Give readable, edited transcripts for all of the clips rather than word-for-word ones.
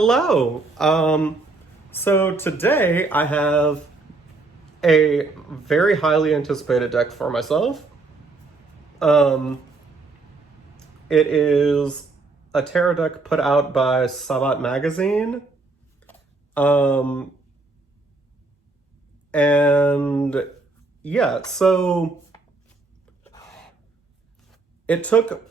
Hello. So today I have a very highly anticipated deck for myself. Um, it is a tarot deck put out by Sabat magazine. Um, and yeah, so it took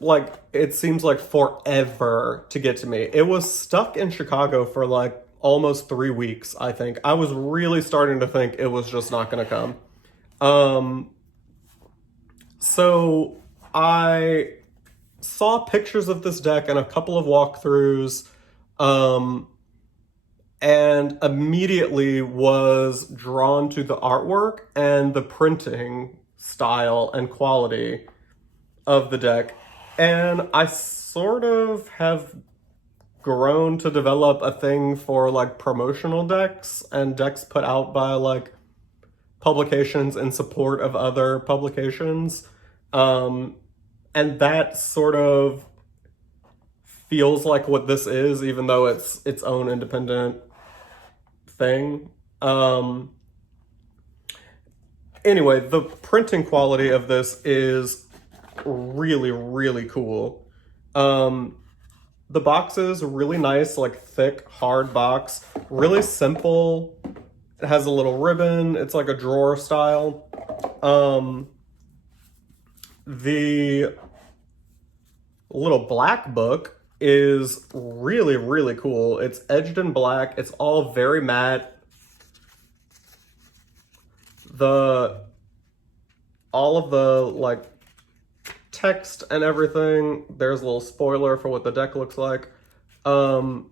it seems like forever to get to me. It was stuck in Chicago for like almost 3 weeks, I think. I was really starting to think it was just not going to come. Um, so I saw pictures of this deck and a couple of walkthroughs, um, and immediately was drawn to the artwork and the printing style and quality of the deck. And I sort of have grown to develop a thing for like promotional decks and decks put out by like publications in support of other publications. And that sort of feels like what this is, even though it's its own independent thing. Anyway, the printing quality of this is really, really cool. The box is really nice, like thick, hard box, really simple. It has a little ribbon. It's like a drawer style. The little black book is really, really cool. It's edged in black. It's all very matte. All of the like text and everything, there's a little spoiler for what the deck looks like. The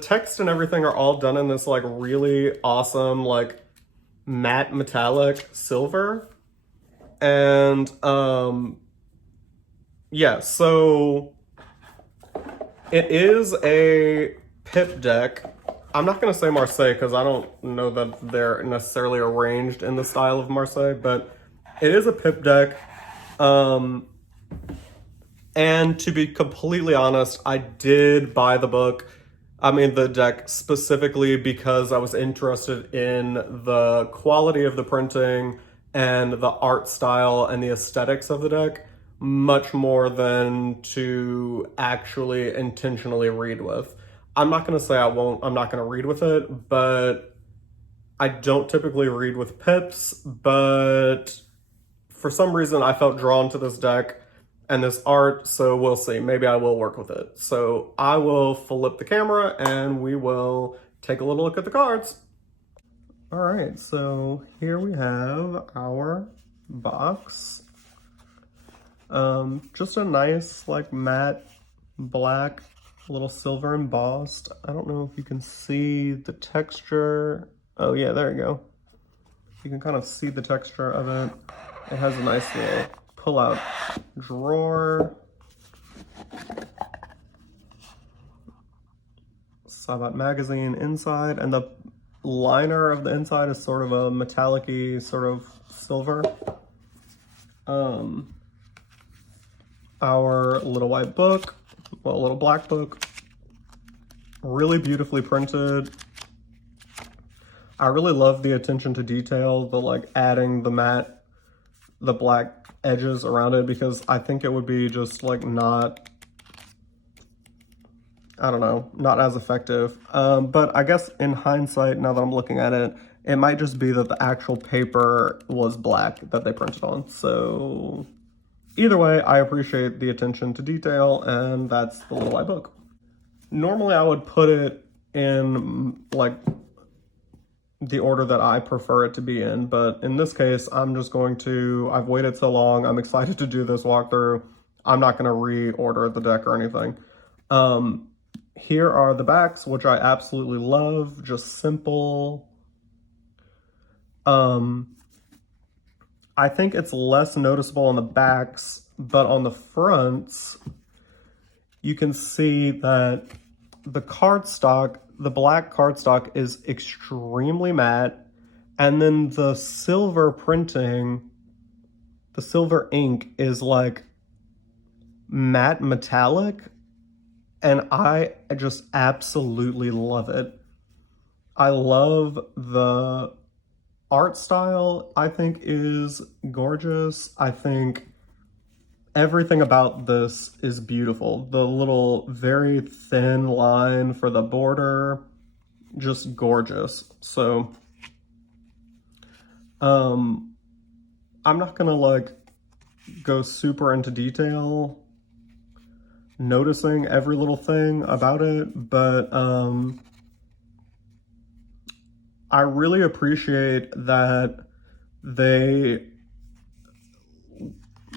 text and everything are all done in this like really awesome like matte metallic silver. And yeah, so it is a pip deck. I'm not going to say Marseille because I don't know that they're necessarily arranged in the style of Marseille, but it is a pip deck. And to be completely honest, I did buy the deck specifically because I was interested in the quality of the printing and the art style and the aesthetics of the deck much more than to actually intentionally read with. I'm not going to say I'm not going to read with it, but I don't typically read with pips, but for some reason I felt drawn to this deck and this art, so we'll see. Maybe I will work with it. So I will flip the camera and we will take a little look at the cards. All right, so here we have our box. Just a nice like matte black, a little silver embossed. I don't know if you can see the texture. Oh yeah, there you go. You can kind of see the texture of it. It has a nice little pull-out drawer. Sabat magazine inside, and the liner of the inside is sort of a metallic-y sort of silver. Our little white book, well, a little black book, really beautifully printed. I really love the attention to detail, the like adding the black edges around it, because I think it would be just like not as effective. But I guess in hindsight, now that I'm looking at it, it might just be that the actual paper was black that they printed on. So either way, I appreciate the attention to detail, and that's the little white book. Normally I would put it in like the order that I prefer it to be in, but in this case, I've waited so long, I'm excited to do this walkthrough. I'm not gonna reorder the deck or anything. Here are the backs, which I absolutely love, just simple. I think it's less noticeable on the backs, but on the fronts, you can see that the black cardstock is extremely matte, and then the silver printing, the silver ink is like matte metallic, and I just absolutely love it. I love the art style, I think is gorgeous. I think everything about this is beautiful. The little very thin line for the border, just gorgeous. So, I'm not gonna like go super into detail noticing every little thing about it, but I really appreciate that they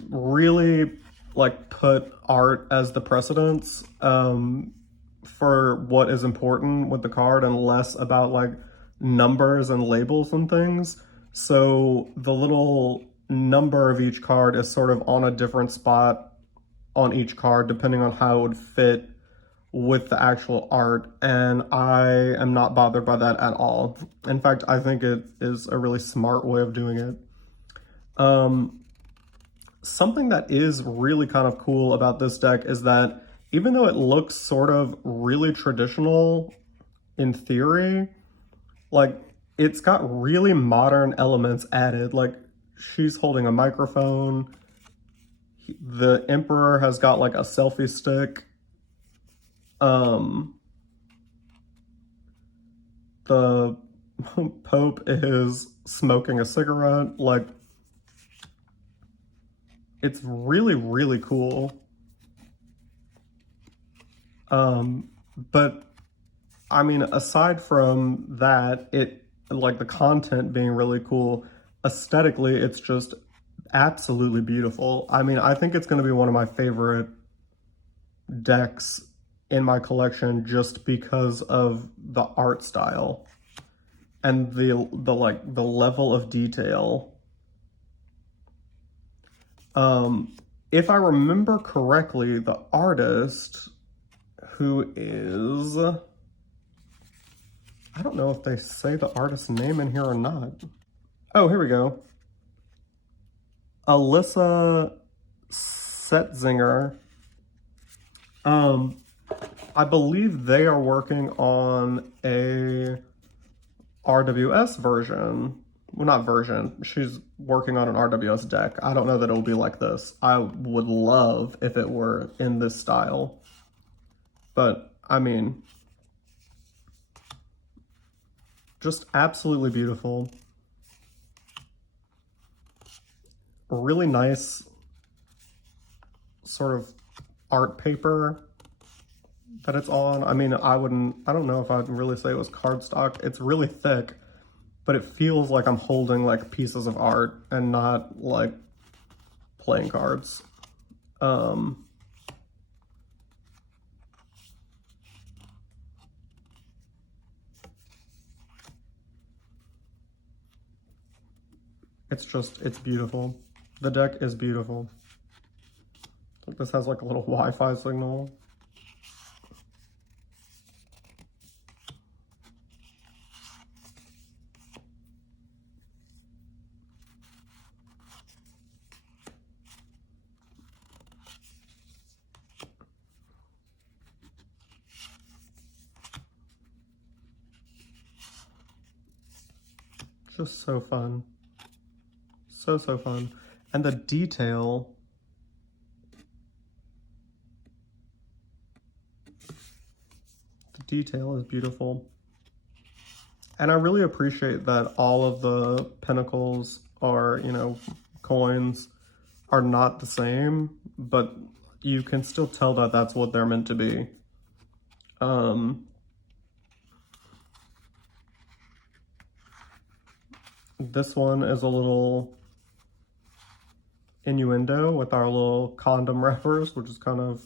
really like put art as the precedence for what is important with the card and less about like numbers and labels and things. So the little number of each card is sort of on a different spot on each card depending on how it would fit with the actual art, and I am not bothered by that at all. In fact, I think it is a really smart way of doing it. Something that is really kind of cool about this deck is that even though it looks sort of really traditional in theory, like it's got really modern elements added. Like she's holding a microphone. The Emperor has got like a selfie stick. The Pope is smoking a cigarette. Like, it's really, really cool. But I mean, aside from that, it like the content being really cool, aesthetically, it's just absolutely beautiful. I mean, I think it's going to be one of my favorite decks in my collection just because of the art style and the level of detail. If I remember correctly, the artist, who is, I don't know if they say the artist's name in here or not. Oh, here we go. Alyssa Setzinger. I believe they are working on a RWS version. Well, not version. She's working on an RWS deck. I don't know that it'll be like this. I would love if it were in this style. But, I mean, just absolutely beautiful. Really nice sort of art paper that it's on. I mean, I don't know if I'd really say it was cardstock. It's really thick, but it feels like I'm holding like pieces of art and not like playing cards. It's beautiful. The deck is beautiful. This has like a little Wi-Fi signal. Just so fun. So fun. And the detail is beautiful. And I really appreciate that all of the pinnacles are, you know, coins are not the same, but you can still tell that that's what they're meant to be. This one is a little innuendo with our little condom wrappers, which is kind of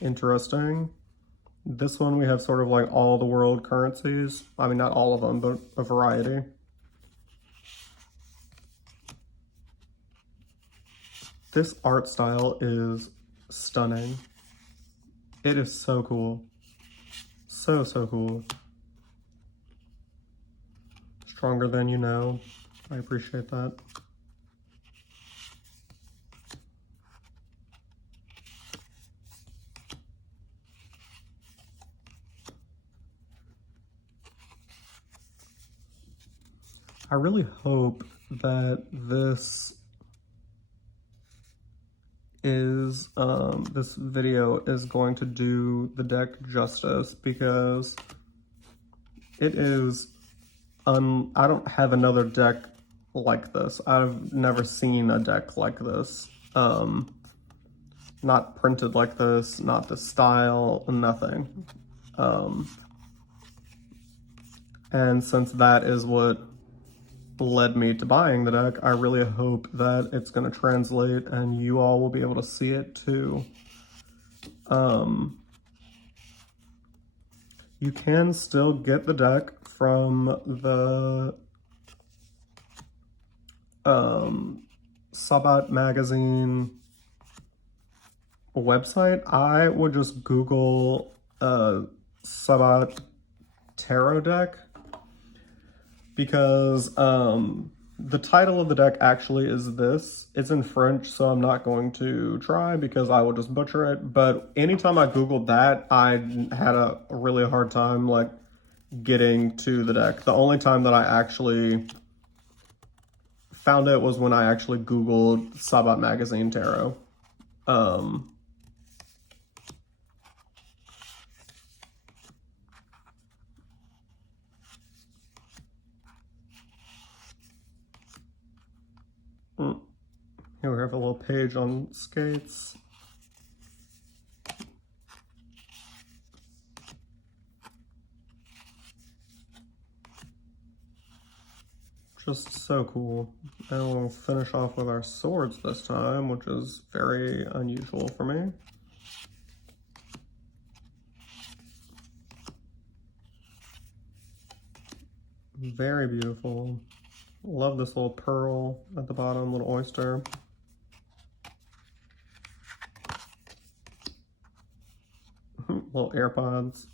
interesting. This one we have sort of like all the world currencies. I mean, not all of them, but a variety. This art style is stunning. It is so cool. So cool. Stronger than you know. I appreciate that. I really hope that this this video is going to do the deck justice, because it is, I don't have another deck like this. I've never seen a deck like this. Not printed like this, not the style, nothing. And since that is what led me to buying the deck, I really hope that it's going to translate and you all will be able to see it too. You can still get the deck from the Sabat magazine website. I would just Google Sabat tarot deck, because the title of the deck actually is this. It's in French, so I'm not going to try because I will just butcher it. But anytime I Googled that, I had a really hard time like getting to the deck. The only time that I actually found it was when I actually Googled Sabat magazine tarot. Here we have a little page on skates. Just so cool. And we'll finish off with our swords this time, which is very unusual for me. Very beautiful. Love this little pearl at the bottom, little oyster. Little AirPods.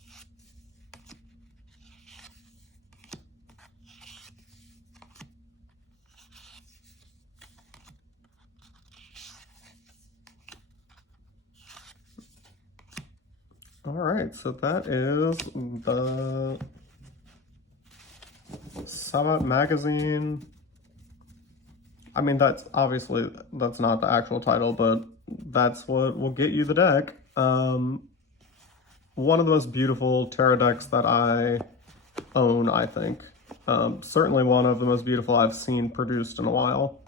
All right, so that is the Sabat magazine. I mean, that's obviously, that's not the actual title, but that's what will get you the deck. One of the most beautiful tarot decks that I own, I think. Certainly one of the most beautiful I've seen produced in a while.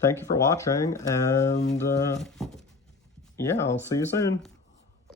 Thank you for watching, and yeah, I'll see you soon.